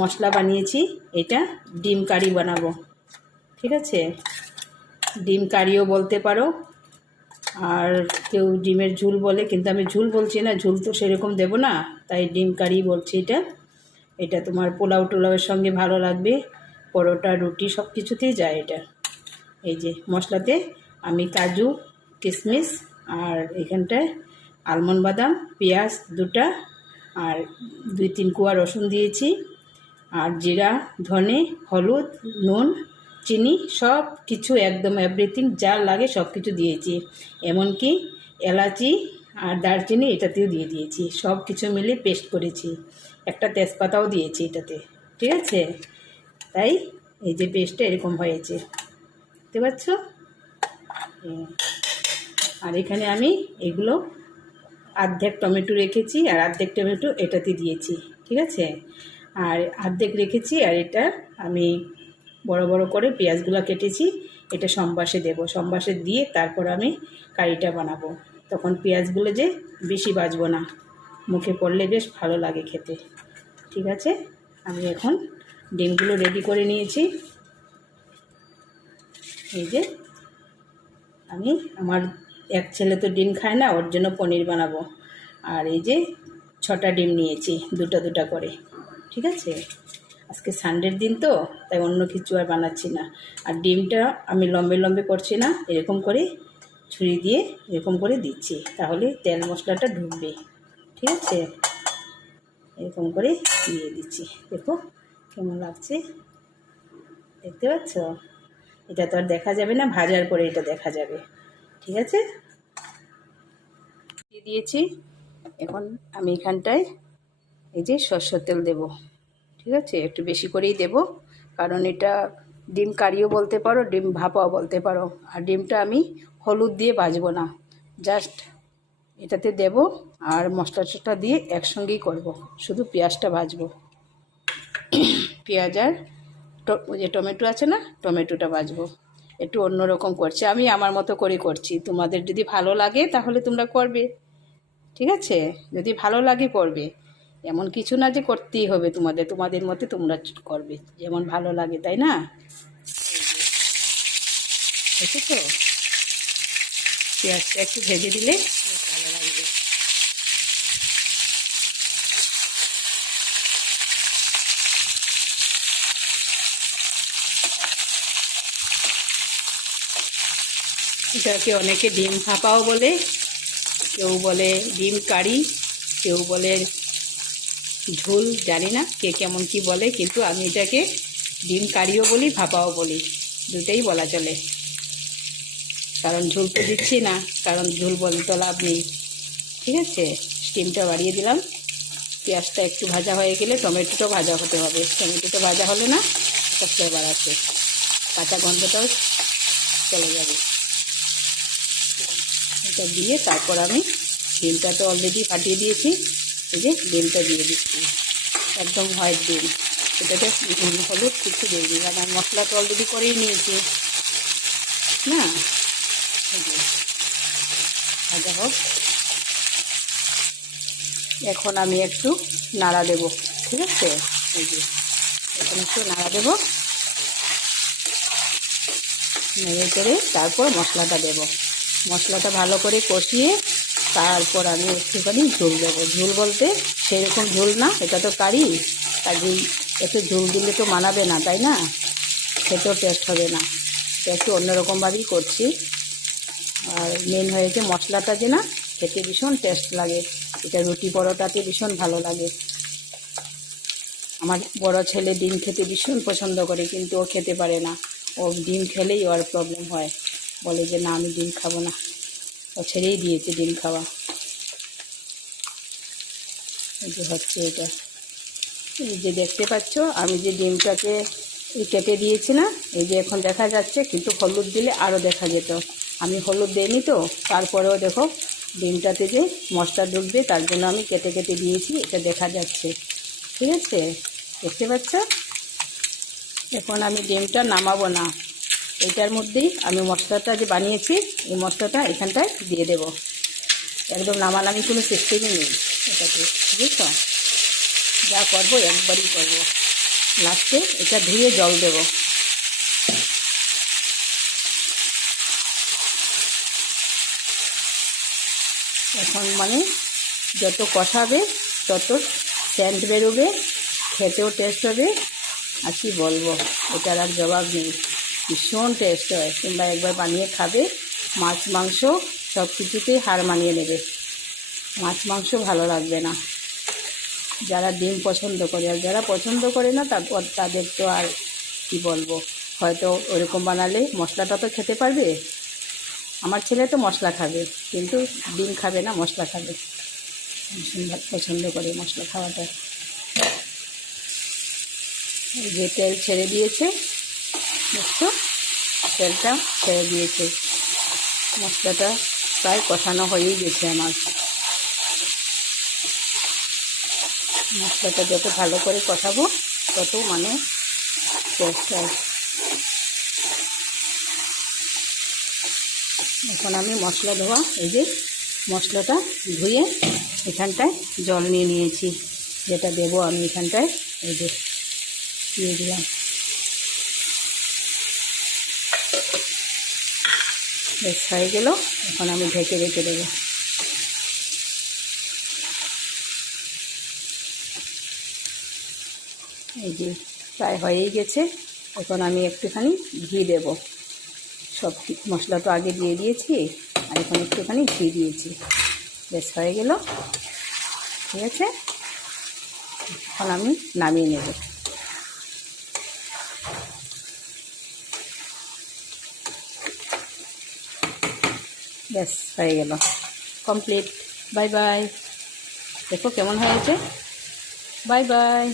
মশলা বানিয়েছি, এটা ডিম কারি বানাবো। ঠিক আছে, ডিম কারিও বলতে পারো, আর কেউ ডিমের ঝুল বলে, কিন্তু আমি ঝুল বলছি না, ঝুল তো সেরকম দেবো না, তাই ডিম কারি বলছি। এটা তোমার পোলাও টোলাওয়ের সঙ্গে ভালো লাগবে, পরোটা রুটি সব কিছুতেই যায় এটা। এই যে মশলাতে আমি কাজু কিশমিশ আর এখানটায় আলমন্ড বাদাম, পেঁয়াজ 2টা আর 2-3 কোয়া রসুন দিয়েছি, আর জিরা, ধনে, হলুদ, নুন, চিনি সব কিছু একদম এভরিথিং যা লাগে সব কিছু দিয়েছি, এমনকি এলাচি আর দারচিনি এটাতেও দিয়ে দিয়েছি, সব কিছু মিলে পেস্ট করেছি, একটা তেজপাতাও দিয়েছি এটাতে। ঠিক আছে, তাই এই যে পেস্টটা এরকম হয়েছে, বুঝতে পারছো? আর এখানে আমি এগুলো অর্ধেক টমেটো রেখেছি আর অর্ধেক টমেটো এটাতে দিয়েছি। ঠিক আছে, আর অর্ধেক রেখেছি, আর এটা আমি বড় বড় করে পেঁয়াজগুলো কেটেছি, এটা সম্বাসে দেব, সম্বাসে দিয়ে তারপর আমি কারিটা বানাবো। তখন পেঁয়াজগুলো যে বেশি ভাজবো না, মুখে পড়লে বেশ ভালো লাগে খেতে। ঠিক আছে, আমি এখন ডিমগুলো রেডি করে নিয়েছি। এই যে আমি আমার এক ছেলে তো ডিম খায় না, ওর জন্য পনির বানাবো, আর এই যে 6টা ডিম নিয়েছি, 2টা করে। ঠিক আছে, আজকে সানডের দিন তো, তাই অন্য কিছু আর বানাচ্ছি না। আর ডিমটা আমি লম্বে লম্বে করছি না, এরকম করে ছুরি দিয়ে এরকম করে দিচ্ছি, তাহলে তেল মশলাটা ঢুকবে। ঠিক আছে, এরকম করে দিয়ে দিচ্ছি, দেখো কেমন লাগছে, দেখতে পাচ্ছ? এটা তো আর দেখা যাবে না, ভাজার পরে এটা দেখা যাবে। ঠিক আছে, দিয়ে দিয়েছি। এখন আমি এখানটায় এই যে সরষের তেল দেব। ঠিক আছে, একটু বেশি করেই দেব, কারণ এটা ডিম কারিও বলতে পারো, ডিম ভাপাও বলতে পারো। আর ডিমটা আমি হলুদ দিয়ে ভাজবো না, জাস্ট এটাতে দেব, আর মশলাটা দিয়ে একসঙ্গেই করব, শুধু পেঁয়াজটা ভাজবো। পেঁয়াজ আর ওই যে টমেটো আছে না, টমেটোটা ভাজবো। একটু অন্যরকম করছি আমি, আমার মতো করে করছি, তোমাদের যদি ভালো লাগে তাহলে তোমরা করবে। ঠিক আছে, যদি ভালো লাগে করবে, এমন কিছু না যে করতেই হবে, তোমাদের মতে তোমরা করবে যেমন ভালো লাগে, তাই না? দেখেছো, পেঁয়াজটা একটু ভেজে দিলে ভালো লাগবে। এটাকে অনেকে ডিম ভাপাও বলে, কেউ বলে ডিম কারি, কেউ বলে ঝোল, জানি না কে কেমন কি বলে, কিন্তু আমি এটাকে ডিম কারিও বলি, ভাপাও বলি, দুটোই বলা চলে। কারণ ঝোল তো দিচ্ছি না, কারণ ঝোল বলে তো লাভ নেই। ঠিক আছে, স্টিমটা বাড়িয়ে দিলাম। পেঁয়াজটা একটু ভাজা হয়ে গেলে টমেটোটাও ভাজা হতে হবে, টমেটোটা ভাজা হলে না একটা ফ্লেভার আছে, কাঁচা গন্ধটাও চলে যাবে। এটা দিয়ে তারপর আমি ডিমটা তো অলরেডি ফাটিয়ে দিয়েছি, এই যে ডিমটা দিয়ে দিচ্ছি, একদম হোয়াইট ডিম। এটাতে হলুদ কিছু দিইনি, কারণ আমি মশলা তো অলরেডি করেই নিয়েছি না। এই যে ভাজা হোক, এখন আমি একটু নাড়া দেব। ঠিক আছে, এই যে এখন একটু নাড়া দেব, নেড়ে করে তারপর মশলাটা দেব। মশলাটা ভালো করে কষিয়ে তারপর আমি একটুখানি ঝোল দেবো। ঝোল বলতে সেরকম ঝোল না, এটা তো কারি, কাজেই একটু ঝোল দিলে তো মানাবে না, তাই না? খেতেও টেস্ট হবে না, এটা একটু অন্যরকমভাবেই করছি। আর মেন হয়েছে মশলাটা যে না, খেতে ভীষণ টেস্ট লাগে, এটা রুটি পরোটাতে ভীষণ ভালো লাগে। আমার বড় ছেলে ডিম খেতে ভীষণ পছন্দ করে, কিন্তু ও খেতে পারে না, ও ডিম খেলেই ওর প্রবলেম হয়, বলে যে না আমি ডিম খাবো না, ও ছেড়েই দিয়েছে ডিম খাওয়া। এই যে হচ্ছে এটা, এই যে দেখতে পাচ্ছ আমি যে ডিমটাকে কেটে দিয়েছি না, এই যে এখন দেখা যাচ্ছে, কিন্তু হলুদ দিলে আরও দেখা যেত, আমি হলুদ দিইনি তো, তারপরেও দেখো ডিমটাতে যে মশলা ঢুকবে তার জন্য আমি কেটে কেটে দিয়েছি, এটা দেখা যাচ্ছে। ঠিক আছে, দেখতে পাচ্ছ? এখন আমি ডিমটা নামাবো না, এটার মধ্যেই আমি মশলাটা যে বানিয়েছি এই মশলাটা এখানটায় দিয়ে দেব, একদম নামানামি কোনো সিস্টেমই নেই এটাতে। বুঝেছ, যা করবো একবারই করবো। লাস্টে এটা ধুয়ে জল দেব। এখন মানে যত কষাবে তত সেন্ট বেরোবে, খেতেও টেস্ট হবে। আর কি বলবো, এটার আর জবাব নেই। ভীষণ টেস্ট হয়, কিংবা একবার বানিয়ে খাবে। মাছ মাংস সব কিছুতেই হার মানিয়ে নেবে, মাছ মাংস ভালো লাগবে না। যারা ডিম পছন্দ করে, আর যারা পছন্দ করে না তারপর তাদের তো আর কি বলবো, হয়তো ওরকম বানালে মশলাটা তো খেতে পারবে। আমার ছেলে তো মশলা খাবে, কিন্তু ডিম খাবে না, মশলা খাবে। ভীষণ পছন্দ করে মশলা খাওয়াটা। এই যে তেল ছেড়ে দিয়েছে, দেখছো, তেলটা ছেড়ে দিয়েছে। মশলাটা প্রায় কষানো হয়েই গেছে আমার। মশলাটা যত ভালো করে কষাবো তত মানে টেস্ট হয়। এখন আমি মশলা ধোয়া, এই যে মশলাটা ধুয়ে এখানটায় জল নিয়ে নিয়েছি, যেটা দেবো আমি এখানটায়। এই যে দিয়ে দিলাম। বেশ হয়ে গেল, এখন আমি ঢেকে রেখে দেবো। এই যে প্রায় হয়েই গেছে। এখন আমি একটুখানি ঘি দেব। সব মশলা তো আগে দিয়ে দিয়েছি, আর এখন একটুখানি ঘি দিয়েছি। বেশ হয়ে গেল, ঠিক আছে। এখন আমি নামিয়ে নেব। ব্যাস হয়ে গেল, কমপ্লিট। Bye bye. দেখো কেমন হয়েছে। Bye bye.